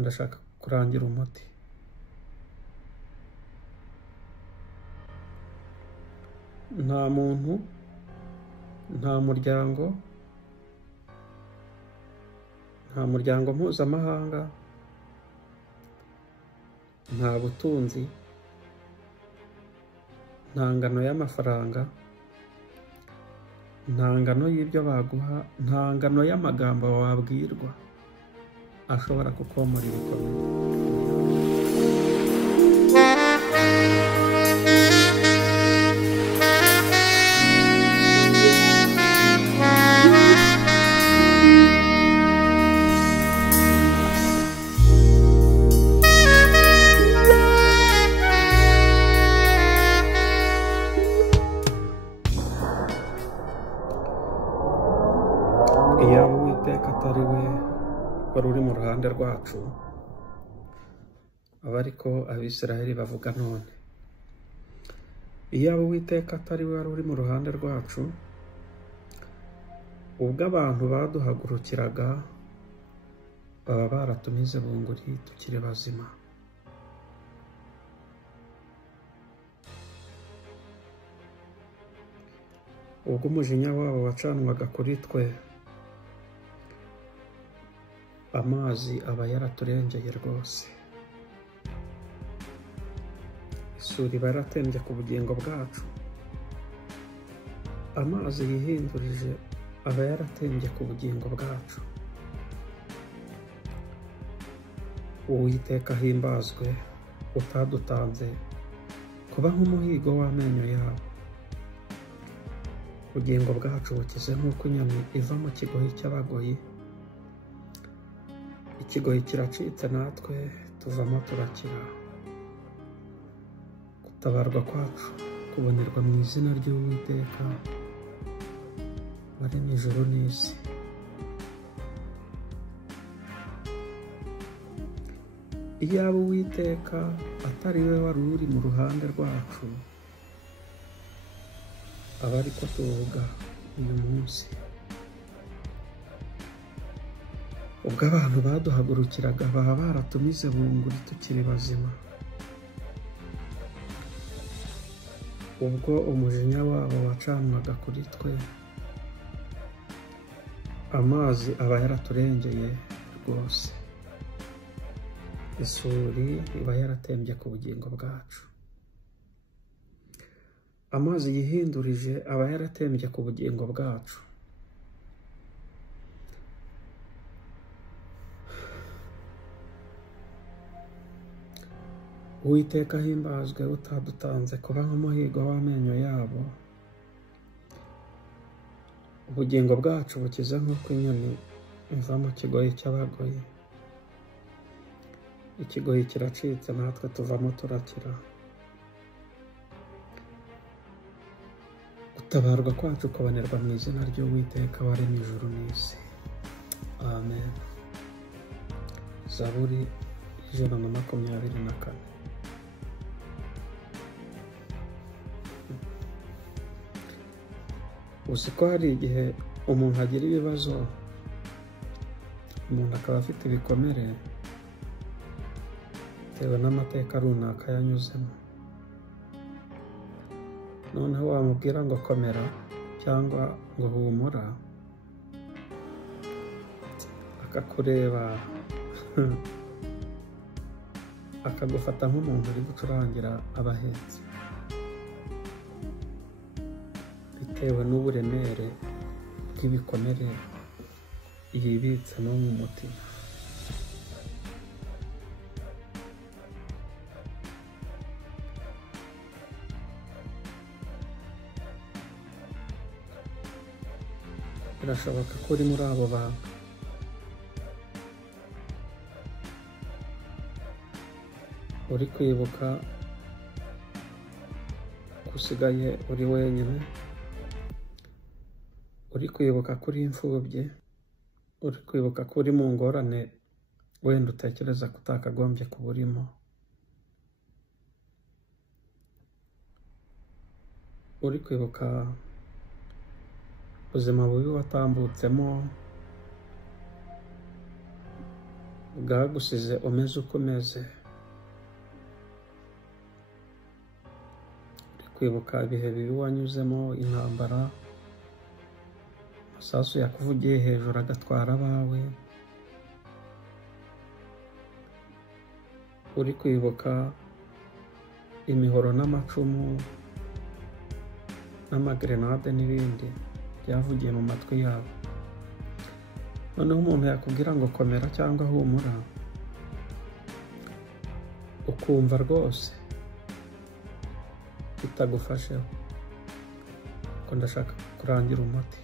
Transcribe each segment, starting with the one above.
ndashaka kurangira umuti. Nta muntu, nta muryango mpuzamahanga, nta butunzi, nta ngano y'amafaranga, nta ngano y'ibyo baguha, nta ngano y'amagambo wabwirwa ashobora kukomora ibikomere. Iyaba Uwiteka atari we wari uri mu ruhande rwacu, aba ariko Abisiraheli bavuga none. Iyaba Uwiteka atari we wari uri mu ruhande rwacu, ubwo abantu baduhagurukiraga baba baratumize bunguri tukiri bazima. Ubwo umujinya wabo wacanwaga kuri twe, amazi aba yaraturengeye rwose. Isuri iba yaratembye ku bugingo bwacu. Amazi yihindurije aba yaratembye ku bugingo bwacu. Uwiteka ahimbazwe utadutanze kuba nk'umuhigo w'amenyo yabo. Ubugingo bwacu bukize nk'uko inyoni iva mu kigoyi cy'abagoyi. Ikigoyi kiracitse natwe tuvamo turakira. Gutabarwa kwacu kubonerwa mu izina ry'Uwiteka waremye ijuru n'isi. Iyaba Uwiteka atari we wari uri mu ruhande rwacu, aba ariko tuvuga uyu munsi. Ubwo abantu baduhagurukiraga baba baratumize bunguri tukiri bazima. Ubwo umujinya wabo wacanwaga kuri twe, amazi aba yaraturengeye rwose. Isuri iba yaratembye ku bugingo bwacu. Amazi yihindurije aba yaratembye ku bugingo bwacu. Uwiteka ahimbazwe utadutanze kuba nk'umuhigo w'amenyo yabo. Ubugingo bwacu bukize nk'uko inyoni iva mu kigoyi cy'abagoyi. Ikigoyi kiracitse natwe tuvamo turakira. Gutabarwa kwacu kubonerwa mu izina ry'Uwiteka waremye ijuru n'isi. Amen. Zaburi 124. Uzi ko hari igihe umuntu agira ibibazo, umuntu akaba afite ibikomere bitewe n'amateka runaka yanyuzemo. Noneho wamubwira ngo komera cyangwa ngo humura, akakureba akagufata nk'umuntu uri gucurangira abahetsi, bitewe n'uburemere bw'ibikomere yibitsemo mu mutima. Birashoboka ko uri muri abo bantu. Uri kwibuka ko usigaye uri wenyine. Uri kwibuka ko uri imfubyi. Uri kwibuka ko uri mu ngorane wenda utekereza ko utakagombye kuba urimo. Uri kwibuka ubuzima bubi watambutsemo bwagusize umeze uko umeze. Uri kwibuka ibihe bibi wanyuzemo, intambara, amasasu yakuvugiye hejuru agatwara abawe. Uri kwibuka imihoro n'amacumu n'amagrenade n'ibindi byavugiye mu matwi yabo. Noneho umuntu yakubwira ngo komera cyangwa humura, ukumva rwose bitagufasheho, ko ndashaka kurangira umuti.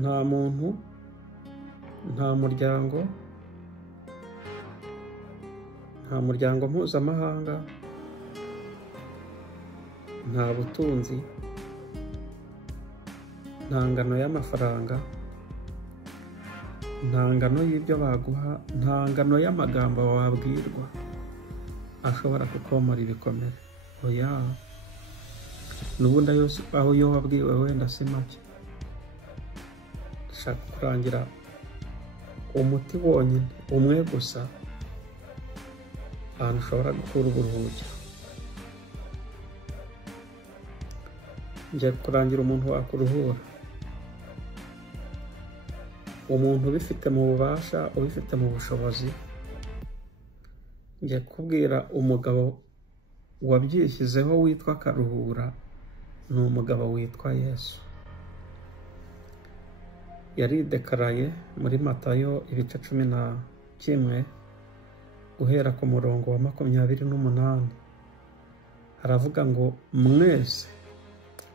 Nta muntu, nta muryango mpuzamahanga, nta butunzi, nta ngano y'amafaranga, nta ngano y'ibyo baguha, nta ngano y'amagambo wabwirwa ashobora kukomora ibikomere. Oya, n'ubundi aho yo wabwiwe wenda si make. Ndashaka kurangira umuti wonyine umwe gusa ahantu ushobora gukura uburuhukiro. Ngiye kurangira umuntu wakuruhura, umuntu ubifite mu bubasha, ubifite mu bushobozi. Ngiye kubwira umugabo wabyishyizeho witwa Karuhura, ni umugabo witwa Yesu. Yaridekaraye muri Matayo ibice 11 guhera ku murongo wa 28. Haravuga ngo mwese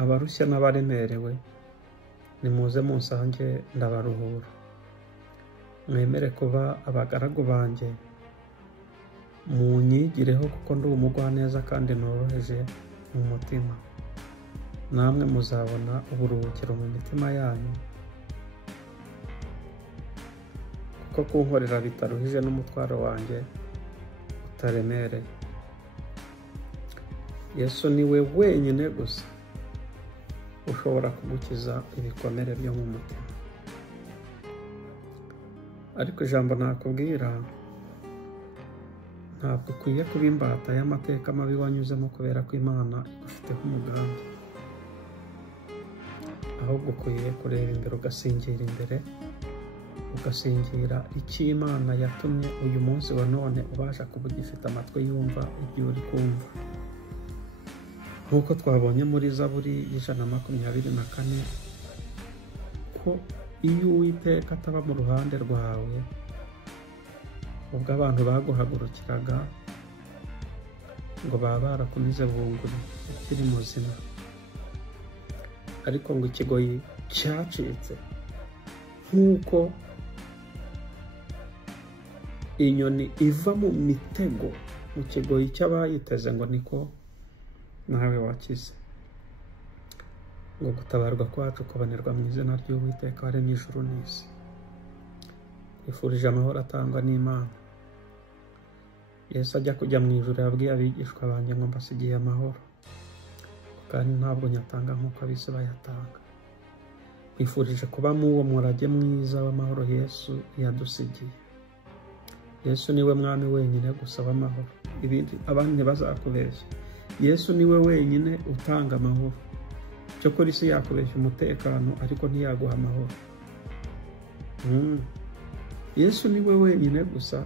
abarushya n'abaremerewe nimuze munsange ndabaruhura, mwemere kuba abagaragu banjye, munyigireho kuko ndi umugwaneza kandi noroheje mu mutima, namwe muzabona uburuhukiro mu mitima yanyu, kuko kunkorera bitaruhije n'umutwaro wanjye utaremereye. Yesu niwe wenyine gusa ushobora kugukiza ibikomere byo mu mutima. Ariko ijambo nakubwira, ntabwo ukwiye kuba imbata y'amateka mabi wanyuzemo kubera ko Imana igufiteho umugambi. Ahubwo ukwiye kureba imbere, ugasingira imbere, ugasingira icyo Imana yatumye uyu munsi wa none ubasha kuba ugifite amatwi yumva ibyo uri kumva. Nk'uko twabonye muri Zaburi 124 ko iyo Uwiteka ataba mu ruhande rwawe, ubwo abantu baguhagurukiraga ngo baba barakumize bunguri ukiri muzima. Ariko ngo ikigoyi cyacitse, nk'uko inyoni iva mu mitego mu kigoyi cy'abayiteze, ngo niko nawe wakize. Ngo gutabarwa kwacu kubonerwa mu izina ry'Uwiteka waremye ijuru n'isi. Twifurije amahoro atangwa n'Imana. Yesu ajya kujya mu ijuru yabwiye abigishwa banjye ngo mbasigiye amahoro, kandi ntabwo nyatanga nk'uko ab'isi bayatanga. Twifurije kuba mu uwo murage mwiza w'amahoro Yesu yadusigiye. Yesu niwe mwami wenyine gusa w'amahoro, ibindi abandi ntibazakubeshya. Yesu niwe wenyine utanga amahoro. Cyo kuri isi yakubeshya umutekano ariko ntiyaguha amahoro. Yesu niwe wenyine gusa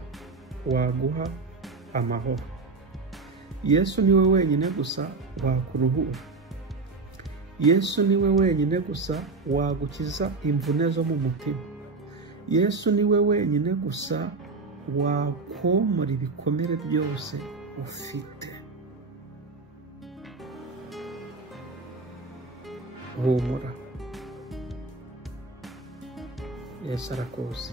waguha amahoro. Yesu niwe wenyine gusa wakuruhura. Yesu niwe wenyine gusa wagukiza imvune zo mu mutima. Yesu niwe wenyine gusa wakomora ibikomere byose ufite. Humura, Yesu arakuzi.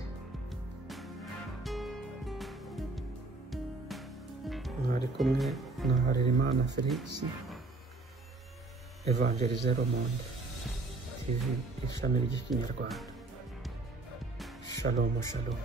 Mwari kumwe na Harerimana Felix, Evangeliser Le Monde TV, ishami ry'Ikinyarwanda. Shalom, shalom.